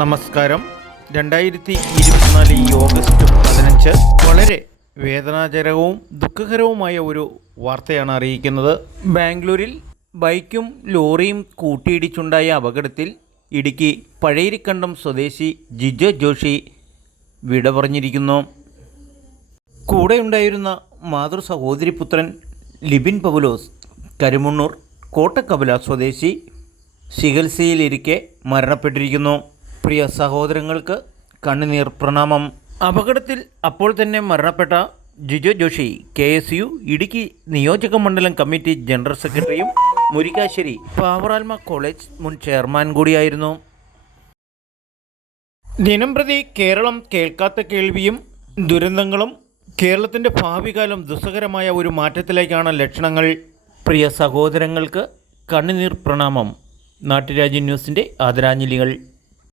നമസ്കാരം. 2024 ഓഗസ്റ്റ് 15 വളരെ വേദനാജനകവും ദുഃഖകരവുമായ ഒരു വാർത്തയാണ് അറിയിക്കുന്നത്. ബാംഗ്ലൂരിൽ ബൈക്കും ലോറിയും കൂട്ടിയിടിച്ചുണ്ടായ അപകടത്തിൽ ഇടുക്കി പഴയരിക്കണ്ടം സ്വദേശി ജിജോ ജോഷി വിട പറഞ്ഞിരിക്കുന്നു. കൂടെയുണ്ടായിരുന്ന മാതൃ സഹോദരിപുത്രൻ ലിബിൻ പൗലോസ് കരുമണ്ണൂർ കോട്ടക്കവല സ്വദേശി ചികിത്സയിലിരിക്കെ മരണപ്പെട്ടിരിക്കുന്നു. പ്രിയ സഹോദരങ്ങൾക്ക് കണ്ണുനീർ പ്രണാമം. അപകടത്തിൽ അപ്പോൾ തന്നെ മരണപ്പെട്ട ജിജോ ജോഷി KSU ഇടുക്കി നിയോജക മണ്ഡലം കമ്മിറ്റി ജനറൽ സെക്രട്ടറിയും മുരിക്കാശ്ശേരി പാവറാൽമ കോളേജ് മുൻ ചെയർമാൻ കൂടിയായിരുന്നു. ദിനംപ്രതി കേരളം കേൾക്കാത്ത കേൾവിയും ദുരന്തങ്ങളും കേരളത്തിൻ്റെ ഭാവികാലം ദുസ്സഹരമായ ഒരു മാറ്റത്തിലേക്കാണ് ലക്ഷണങ്ങൾ. പ്രിയ സഹോദരങ്ങൾക്ക് കണ്ണുനീർ പ്രണാമം. നാട്ടുരാജ്യ ന്യൂസിൻ്റെ ആദരാഞ്ജലികൾ.